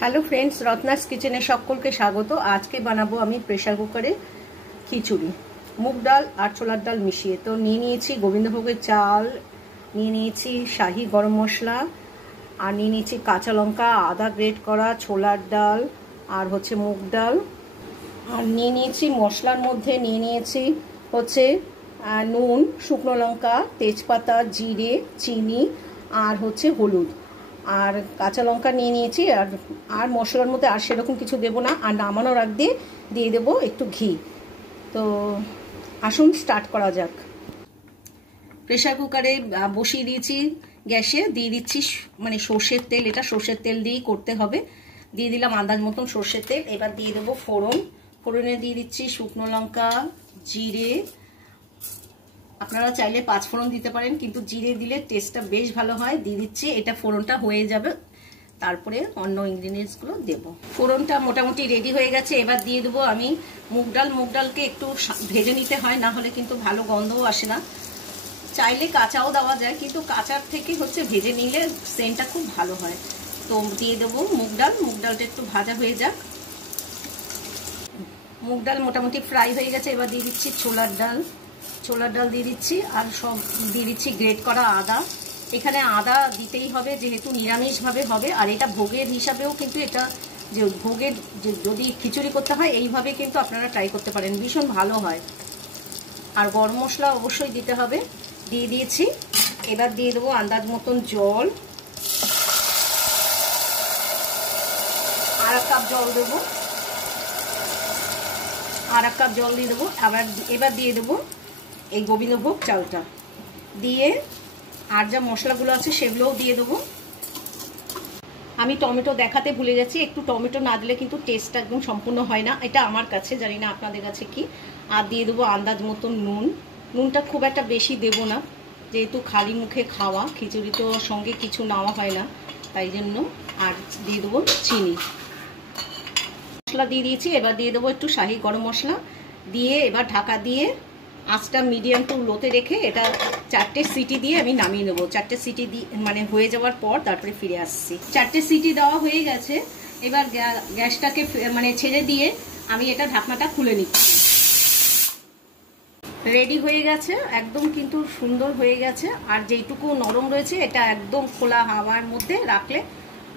Hello friends, Ratna's কিচেনে সকলকে স্বাগত। আজকে বানাবো আমি প্রেসার কুকারে খিচুড়ি, মুগ ডাল আর ছোলার ডাল মিশিয়ে। তো নিয়ে নিয়েছি গোবিন্দভোগের চাল, নিয়ে নিয়েছি শাহি গরম মশলা, আর নিয়ে নিয়েছি কাঁচা লঙ্কা, আদা গ্রেট করা, ছোলার ডাল আর হচ্ছে মুগ ডাল। আর নিয়ে নিয়েছি মশলার মধ্যে নিয়ে নিয়েছি হচ্ছে নুন, শুকনো লঙ্কা, তেজপাতা, জিরে, চিনি আর হচ্ছে হলুদ আর কাঁচা লঙ্কা নিয়ে নিয়েছি। আর মশলার মধ্যে আর সেরকম কিছু দেবো না। আর নামানোর আগ দিয়ে দেবো একটু ঘি। তো আসুন স্টার্ট করা যাক। প্রেসার কুকারে বসিয়ে দিয়েছি গ্যাসে, দিয়ে দিচ্ছি মানে সর্ষের তেল। এটা সর্ষের তেল দিয়েই করতে হবে। দিয়ে দিলাম আন্দাজ মতন সর্ষের তেল। এবার দিয়ে দেবো ফোড়ন। ফোড়নে দিয়ে দিচ্ছি শুকনো লঙ্কা, জিরে। আপনারা চাইলে 5 ফোড়ন দিতে পারেন, কিন্তু জিরে দিলে টেস্টটা বেশ ভালো হয়। দিয়ে দিচ্ছি, এটা ফোড়নটা হয়ে যাবে, তারপরে অন্য ইনগ্রিডিয়েন্টসগুলো দেব। ফোড়নটা মোটামুটি রেডি হয়ে গেছে। এবার দিয়ে দেবো আমি মুগ ডাল। মুগ ডালকে একটু ভেজে নিতে হয়, না হলে কিন্তু ভালো গন্ধও আসে না। চাইলে কাঁচাও দেওয়া যায়, কিন্তু কাঁচার থেকে হচ্ছে ভেজে নিলে সেন্টটা খুব ভালো হয়। তো দিয়ে দেবো মুগ ডাল। মুগ ডালটা একটু ভাজা হয়ে যাক। মুগ ডাল মোটামুটি ফ্রাই হয়ে গেছে। এবার দিয়ে দিচ্ছি ছোলার ডাল। ছোলার ডাল দিয়ে দিচ্ছি, আর সব দিয়ে দিচ্ছি গ্রেট করা আদা। এখানে আদা দিতেই হবে, যেহেতু নিরামিষভাবে হবে। আর এটা ভোগের হিসাবেও কিন্তু এটা যে ভোগের যদি খিচুড়ি করতে হয় এইভাবে কিন্তু আপনারা ট্রাই করতে পারেন, ভীষণ ভালো হয়। আর গরম মশলা অবশ্যই দিতে হবে, দিয়ে দিয়েছি। এবার দিয়ে দেবো আন্দাজ মতন জল, আর 1 কাপ জল দেবো, আর 1 কাপ জল দিয়ে দেবো। এবার দিয়ে দেবো এই গোবিন্দভোগ চালটা দিয়ে, আর যা মশলাগুলো আছে সেগুলোও দিয়ে দেবো। আমি টমেটো দেখাতে ভুলে গেছি, একটু টমেটো না দিলে কিন্তু টেস্টটা একদম সম্পূর্ণ হয় না, এটা আমার কাছে, জানি না আপনাদের কাছে কি। আর দিয়ে দেবো আন্দাজ মতন নুন। নুনটা খুব একটা বেশি দেবো না, যেহেতু খালি মুখে খাওয়া, খিচুড়ি তো সঙ্গে কিছু নেওয়া হয় না, তাই জন্য। আর দিয়ে দেবো চিনি। মশলা দিয়ে দিয়েছি। এবার দিয়ে দেবো একটু শাহি গরম মশলা দিয়ে, এবার ঢাকা দিয়ে আঁচটা মিডিয়াম টু লোতে রেখে এটা 4টে সিটি দিয়ে আমি নামিয়ে নেবো। 4টে সিটি দিয়ে মানে হয়ে যাওয়ার পর তারপরে ফিরে আসছি। 4টে সিটি দেওয়া হয়ে গেছে। এবার গ্যাসটাকে মানে ছেড়ে দিয়ে আমি এটা ঢাকনাটা খুলে নিচ্ছি। রেডি হয়ে গেছে, একদম কিন্তু সুন্দর হয়ে গেছে। আর যেইটুকু নরম রয়েছে এটা একদম খোলা হাওয়ার মধ্যে রাখলে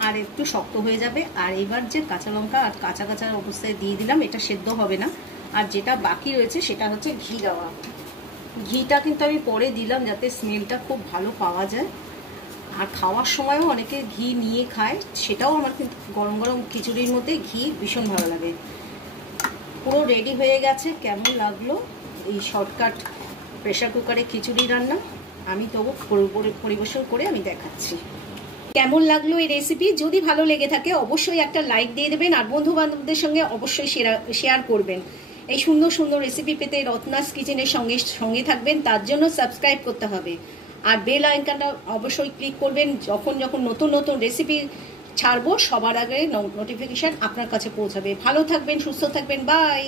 আর একটু শক্ত হয়ে যাবে। আর এবার যে কাঁচা লঙ্কা আর কাঁচা কাঁচা অবস্থায় দিয়ে দিলাম, এটা সেদ্ধ হবে না। আর যেটা বাকি রয়েছে সেটা হচ্ছে ঘি দেওয়া। ঘিটা কিন্তু আমি পরে দিলাম যাতে স্মেলটা খুব ভালো পাওয়া যায়। আর খাওয়ার সময়ও অনেকে ঘি নিয়ে খায়, সেটাও আমার কিন্তু গরম গরম খিচুড়ির মধ্যে ঘি ভীষণ ভালো লাগে। পুরো রেডি হয়ে গেছে। কেমন লাগলো এই শর্টকাট প্রেসার কুকারে খিচুড়ি রান্না? আমি তবু পরিবেশন করে আমি দেখাচ্ছি। কেমন লাগলো এই রেসিপি? যদি ভালো লেগে থাকে অবশ্যই একটা লাইক দিয়ে দেবেন, আর বন্ধু বান্ধবদের সঙ্গে অবশ্যই শেয়ার করবেন। এই সুন্দর সুন্দর রেসিপি পেতে রত্নাস কিচেনের সঙ্গে থাকবেন, তার জন্য সাবস্ক্রাইব করতে হবে। আর বেল আইকনটা অবশ্যই ক্লিক করবেন, যখন নতুন নতুন রেসিপি ছাড়বো সবার আগে নোটিফিকেশন আপনার কাছে পৌঁছাবে। ভালো থাকবেন, সুস্থ থাকবেন, বাই।